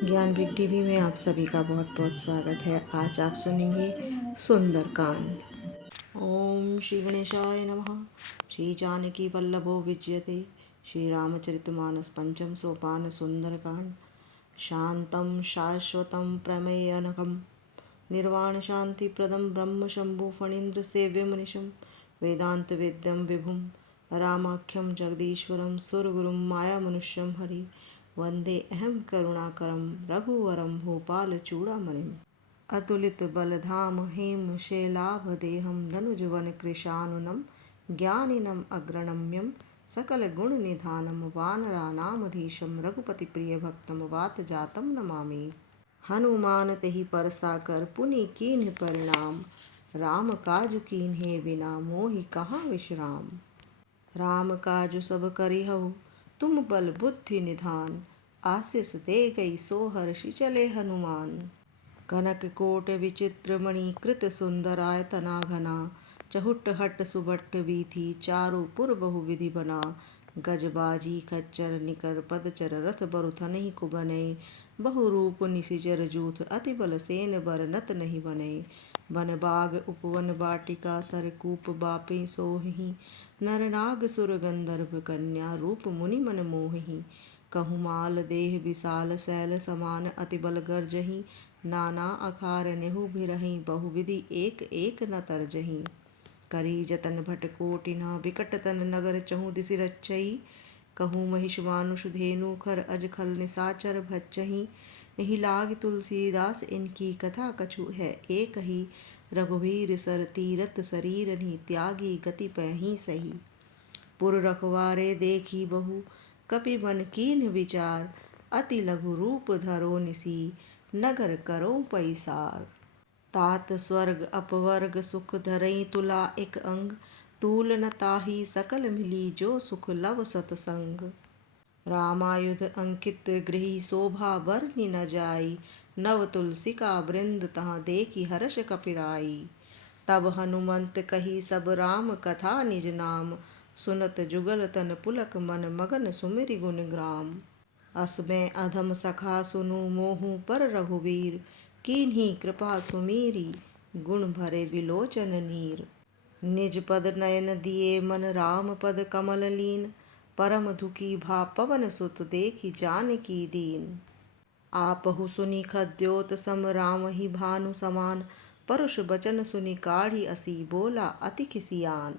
ज्ञान big TV में आप सभी का बहुत बहुत स्वागत है। आज आप सुनेंगे सुंदरकांड। ओम श्री गणेशाय नमः। श्री जानकी वल्लभो विजयते। श्री रामचरितमानस पंचम सोपान सुंदरकांड। शांतं शाश्वतं प्रमेयनकं निर्वाण शांति प्रदम ब्रह्म शंभु फणीन्द्र सेव्यमनिशं वेदांतवेद्यं विभुं रामाख्यं जगदीश्वरं सुरगुरुं मायामनुष्यं हरि वंदे अहम करुणाकरं रघुवरं भूपालचूड़ामणिम् अतुलित बलधाम हेम शैलाभदेहं धनुजवन कृशानुनं ज्ञानिनम् अग्रणम्यं सकल गुण निधानम वानरानामधीशं रघुपति प्रिय भक्तम वात जातम नमामि। हनुमान तेहि परसा कर पुनि कीन्ह परिणाम राम काजु कीन्हे बिना मोहि कहाँ विश्राम। राम काजु सब करिहउ तुम बल बुद्धि निधान आशीष दे गई सो हर्षि चले हनुमान। कनक कोट विचित्र मणि कृत सुंदरायतना घना चहुट हट सुबट्ट वीथि चारु पुर बहु विधि बना। गजबाजी खच्चर निकर पदचर रथ बरुथनहि कुगनय बहु रूप निशिचर जूथ अति बल सेन बर नत नहीं बनय। वन बाग उपवन बाटिका सरकूप बापे सोहि नर नाग सुर गंधर्व कन्या रूप मुनि मन मोहि। कहुमाल देह विशाल शैल समान अति बल गर्जहि नाना अखार नेहु भिरहि बहुविधि एक एक न तरजहि। करी जतन भट कोटि न बिकट तन नगर चहु दिसि रचई कहूँ महिष मानुष धेनु खर अज खल निसाचर भच्चहि। यही लाग तुलसीदास इनकी कथा कछु है एक ही रघुवीर सर तीरथ शरीर नि त्यागी गति पहि सही। पुर रखवारे देखी बहु कपि मन कीन्ह विचार अति लघु रूप धरो निसी नगर करो पैसार। तात स्वर्ग अपवर्ग सुख धरई तुला एक अंग तूल न ताही सकल मिली जो सुख लव सतसंग। रामायुध अंकित गृही शोभा बरनि न जाई नव तुलसिका वृंद तहाँ देखी हर्ष कपिराई। तब हनुमंत कही सब राम कथा निज नाम सुनत जुगल तन पुलक मन मगन सुमिरि गुण ग्राम। असमय अधम सखा सुनु मोहु पर रघुवीर कीन्ही कृपा सुमीरी गुण भरे विलोचन नीर। निज पद नयन दिए मन राम पद कमल लीन परम दुखी भा पवन सुत देखी जानकी दीन। आपहु सुनि खद्योत सम राम ही भानु समान परुष बचन सुनि काढ़ी असी बोला अति खिसियान।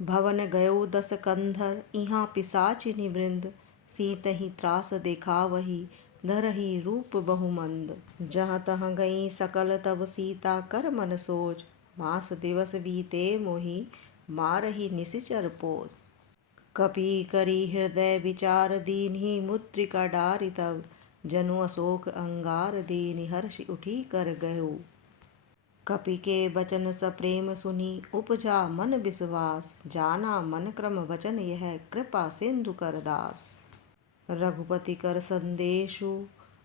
भवन गयो दस कंधर इहाँ पिसाचिनी वृंद सीतहि त्रास देखावही धरही रूप बहुमंद। जहाँ तहाँ गई सकल तब सीता कर मन सोच मास दिवस बीते मोहि मारही निशिचर पोष। कपि करी हृदय विचार दीन्ही मुद्रिका डारि तब जनु अशोक अंगार दीनि हर्षि उठी कर गयो। कपि के बचन सप्रेम सुनी उपजा मन विश्वास जाना मन क्रम वचन यह कृपा सिंधु कर दास। रघुपति कर संदेशु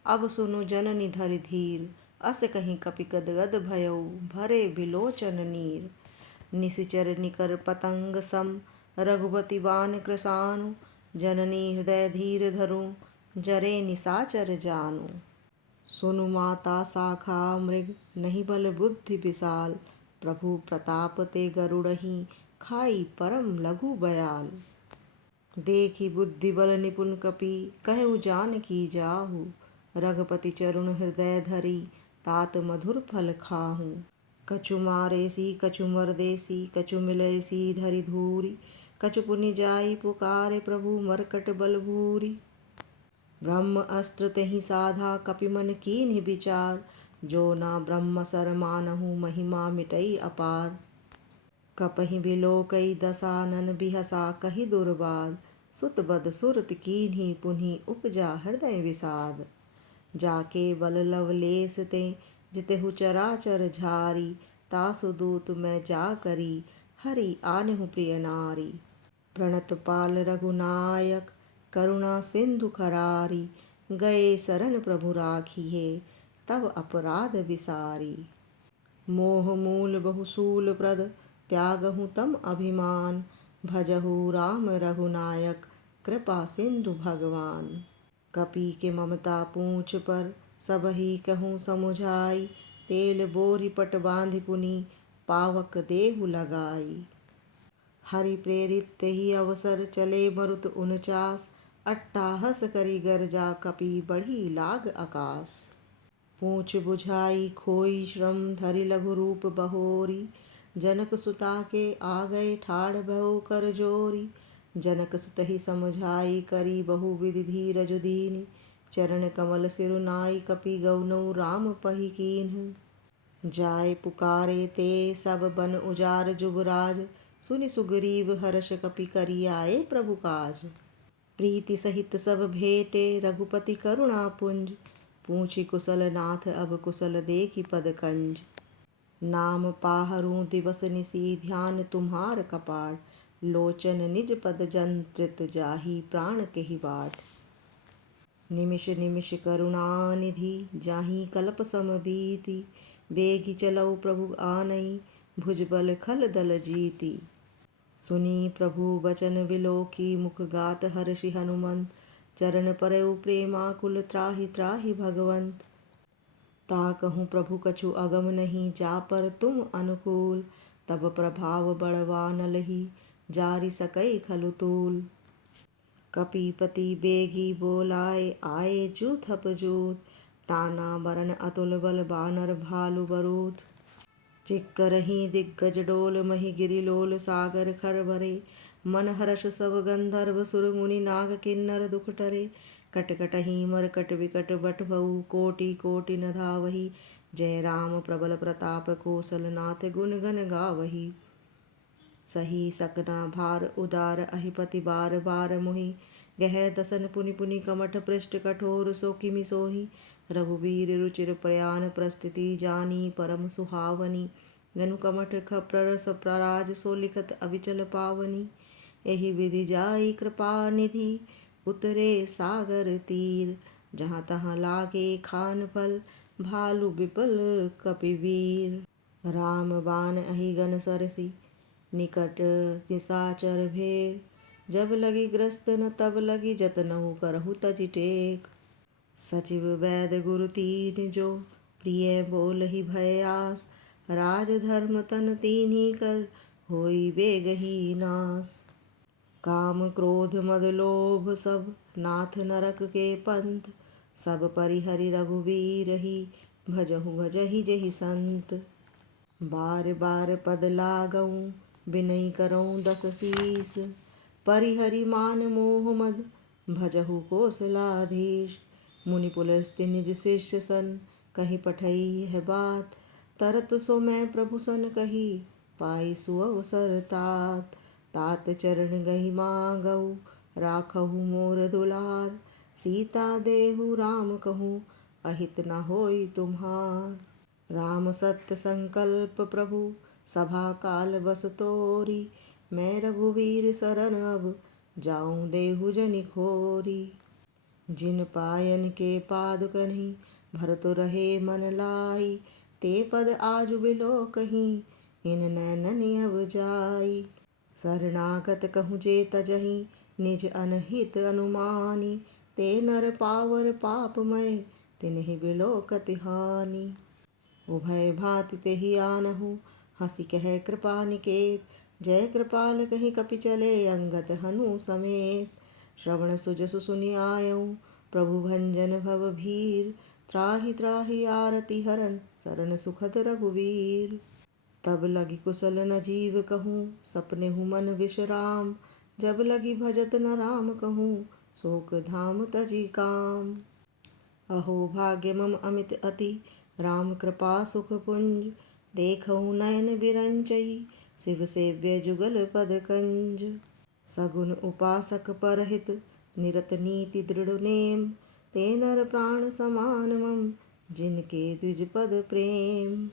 अब सुनु जननि धरि धीर अस कहीं कपि गदगद भयउ भरे बिलोचन नीर। निशिचर निकर पतंग सम रघुपति बान कृसानु जननी हृदय धीर धरु जरे निसाचर जानु। सुनु माता शाखा मृग नहीं बल बुद्धि विशाल प्रभु प्रताप ते गरुड़हि खाई परम लघु बयाल। देखी बुद्धि बल निपुण कपि कहु जानकी जाहु रघुपति चरुण हृदय धरी तात मधुर फल खाहु। कछु मारेसी कछु मरदेसी कछु मिलैसी धरि धूरी कछु पुनि जाई पुकारे प्रभु मरकट बल भूरी। ब्रह्म अस्त्र तेहि साधा कपि मन कीन्ह विचार जो ना ब्रह्म सर मानहु महिमा मिटई अपार। कपहि बिलोकई दसानन बिहसा कहि दुर्बाद सुत बद सुरत कीन्ही पुनि उपजा हृदय विषाद। जाके बल लवलेस ते जितेहु चराचर झारी तासु दूत मैं जा करी हरि आनेहु प्रिय नारी। प्रणत पाल रघुनायक करुणा सिंधु खरारी गए शरण प्रभु राखिए तब अपराध विसारी। मोह मूल बहुसूल प्रद त्यागहु तम अभिमान भजहु राम रघुनायक कृपा सिंधु भगवान। कपि के ममता पूछ पर सब ही कहूँ समुझाई। तेल बोरी पट बांधि पुनि पावक देहु लगाई। हरि प्रेरित तेहि अवसर चले मरुत 49। अट्टाहस करि गरजा कपि बढ़ी लाग आकाश। पूछ बुझाई खोई श्रम धरि लघु रूप बहोरी। जनक सुता के आ गए ठाड़ भयो कर जोरी। जनक सुत ही समझाई करी बहु विधि धीरज दीन। चरण कमल सिरुनाई कपि गौनौ राम पही कीन्ह। जाय पुकारे ते सब बन उजार जुबराज। सुनि सुग्रीव हर्ष कपि करि आए प्रभु काज। प्रीति सहित सब भेटे रघुपति करुणा पुंज। पूछी कुशल नाथ अब कुशल देखी पद कंज। नाम पाहरु दिवस निसी ध्यान तुम्हार कपाट। लोचन निज पद जंत्रित जाहि प्राण केहि बाट। निमिष निमिष करुणा निधि जाहि कल्प सम बीति। बेगी चलऊ प्रभु आनई भुजबल खल दल जीति। सुनी प्रभु बचन बिलोकी मुख गात हर्षि हनुमंत। चरण परयु प्रेमाकुल त्राहि त्राहि भगवंत। ताकहु प्रभु कछु अगम नहीं जा पर तुम अनुकूल। तब प्रभाव बड़वा नलहि जारि सकई खलु तूल। कपीपति बेगी बोलाए आए जूथप जूथ। टाना बरन अतुल बल बानर भालु बरूथ। चिक्करहि दिग्गज डोल मही गिरिलोल सागर खर भरे। मन हर्ष सब गंधर्व सुर मुनि नाग किन्नर दुख टरे। कटकटहि मरकट विकट बट भऊ कोटि कोटि न धावहि। जय राम प्रबल प्रताप कौशलनाथ गुण गण गावहि। सही सकना भार उदार अहिपति बार बार मोहि। गह दसन पुनि पुनि कमठ पृष्ठ कठोर सो किमि सोहि। रघुवीर रुचिर प्रयाण प्रस्थिति जानी परम सुहावनी। जनु कमठ खप्ररस प्रराज सो लिखत अविचल पावनी। एहि विधि जाई कृपा निधि उतरे सागर तीर। जहाँ तहाँ लागे खान फल भालु विपल कपिवीर। राम बाण अहि गन सरसी निकट निसाचर भेर। जब लगी ग्रस्त न तब लगी जतनहु करहु तजि टेक। सचिव वैद्य गुरु तीन जो प्रिय बोलहि भय आस। राज धर्म तन तीन्ही कर होई बेगहि नास। काम क्रोध मद लोभ सब नाथ नरक के पंथ। सब परिहरि रघुवीर ही भजहु भजहि जेहि संत। बार बार पद लागऊं बिनई करऊं दस शीस। परिहरि मान मोह मद भजहु कौशलाधीश। मुनि पुलस्त्य निज शिष्य सन कहि पठई है बात। तरत सो मैं प्रभु सन कही पाई सुअवसर तात। तात चरण गहि मांगऊ राखहु मोर दुलार। सीता देहु राम कहूँ अहित न होई तुम्हार। राम सत्य संकल्प प्रभु सभा काल बस तोरी। मैं रघुवीर सरन अब जाऊं देहु जनि खोरी। जिन पायन के पादुकहि भरतु रहे मन लाई। ते पद आजु बिलोकहि इन नैननि अब जाई। शरणागत कहूँ जे तजहि निज अनहित अनुमानी। ते नर पावर पापमय तिन्हि बिलोकति हानि। उभय भांति तेहि आनहु हंसी कह कृपा निकेत। जय कृपाल कहि कपि चले अंगद हनु समेत। श्रवण सुजसु सुनि आयऊँ प्रभु भंजन भव भीर। त्राहि त्राहि आरती हरन सरन सुखद रघुवीर। तब लगी कुशल न जीव कहूँ सपनेहु मन विश्राम। जब लगी भजत न राम कहूँ शोक धाम तजि काम। अहो भाग्य मम अमित अति राम कृपा सुख पुंज। देखहु नयन बिरंचहि शिव सेव्य जुगल पद कंज। सगुन उपासक परहित निरत नीति दृढ़ नेम। ते नर प्राण समान मम जिनके द्विज पद प्रेम।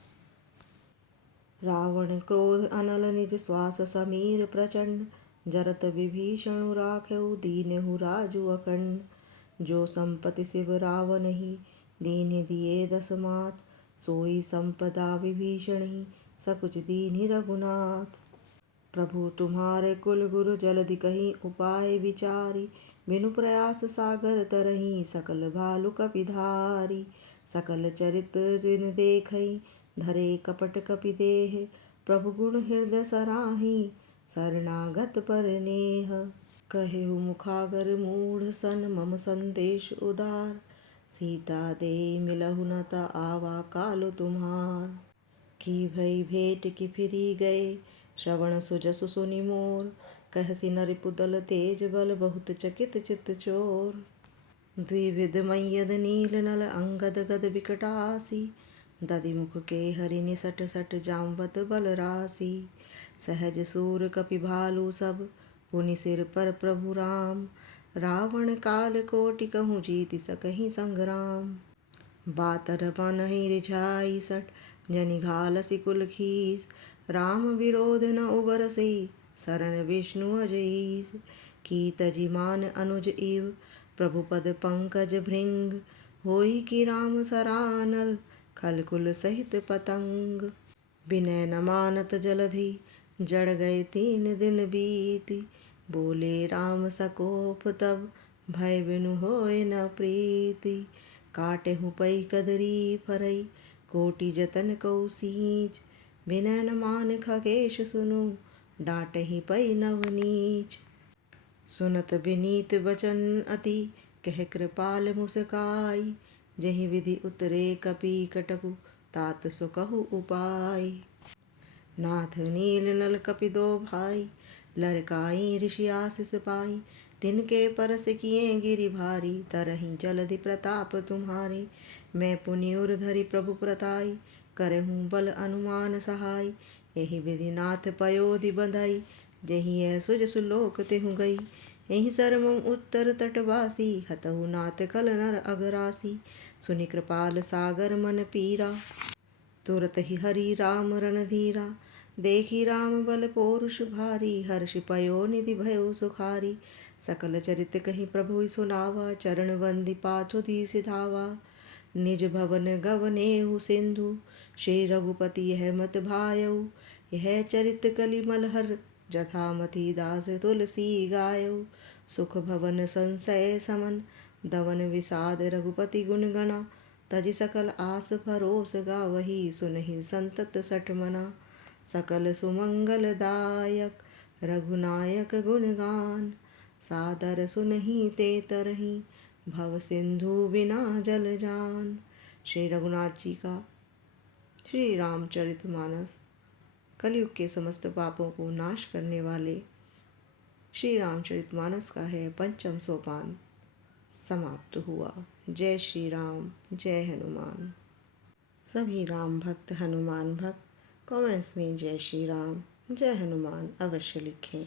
रावण क्रोध अनल निज श्वास समीर प्रचंड। जरत विभीषणु राखेउ दीनहु राजु अखंड। जो संपत्ति शिव रावण ही दीन दिए दस मात। सोई संपदा विभीषण ही सकुच दीन्हि रघुनाथ। प्रभु तुम्हारे कुल गुरु जल्दि कहीं उपाय विचारी। बिनु प्रयास सागर तरही सकल भालु कपिधारी। सकल चरित दिन देखई धरे कपट कपि देह। प्रभु गुण हृदय सराही शरणागत पर नेह। कहेहु मुखागर मूढ़ सन मम संदेश उदार। सीता दे मिलहु न त आवा कालो तुम्हार। की भई भेंट की फिरी गए श्रवण सुजसु सुनि मोर। कहसी नरिपुदल तेज बल बहुत चकित चित चोर। द्विविध मय्यद नील नल अंगद गद बिकटासी। दधिमुख के हरि निसट सट जामवत बल राशि। सहज सूर कपि भालु सब पुनि सिर पर प्रभु राम। रावण काल कोटि कहूँ जीति सकहि संग्राम। बातर बनहि रिझाई सट जनि घालसि कुल खीस। राम विरोध न उबरसि शरण विष्णु अजईस। की तजि मान अनुज इव प्रभु पद पंकज भृंग। होई कि राम सरानल खल कुल सहित पतंग। विनय न मानत जलधि जड़ गए 3 दिन बीति। बोले राम सकोप तब भय बिनु होय न प्रीति। काटेहु पै कदरी फरई कोटि जतन कौ सींच। विनय न मान खगेश सुनु डांटहि पै नवनीच। सुनत विनीत बचन अति कह कृपाल मुसकाई। जहि विधि उतरे कपि कटकु तात सो कहु उपाय। नाथ नील नल कपि दो भाई लरकाई ऋषि आशीष पाई। तिनके परस किए गिरि भारी तरहि जलधि प्रताप तुम्हारे। मैं पुनि उर धरि प्रभु प्रताई करहूँ बल अनुमान सहाय। यही विधि नाथ पयोधि बंधई जही है सुज सुलोक तेहु गई। यही सरमम उत्तर तटवासी हतहु नाथ खल नर अगरासी। सुनि कृपाल सागर मन पीरा तुरत ही हरि राम रणधीरा। देखी राम बल पौरुष भारी हर्षि पयो निधि भयो सुखारी। सकल चरित कहि प्रभु सुनावा चरण बंदी पाछो धीसि धावा। निज भवन गवनेहु सिंधु श्री रघुपति यह मत भायऊ। यह चरित कलि मलहर जथा मति दास तुलसी गायऊ। सुख भवन संशय समन दवन विषाद रघुपति गुण गणा। तजि सकल आस भरोस गावही सुनहि संतत सठ मना। सकल सुमंगल दायक रघुनायक गुणगान। सादर सुनहि ते तरहि भव सिंधु बिना जल जान। श्री रघुनाथ जी का श्री रामचरितमानस कलयुग के समस्त पापों को नाश करने वाले श्री रामचरितमानस का है 5वां सोपान समाप्त हुआ। जय श्री राम, जय हनुमान। सभी राम भक्त हनुमान भक्त कमेंट्स में जय श्री राम, जय हनुमान अवश्य लिखें।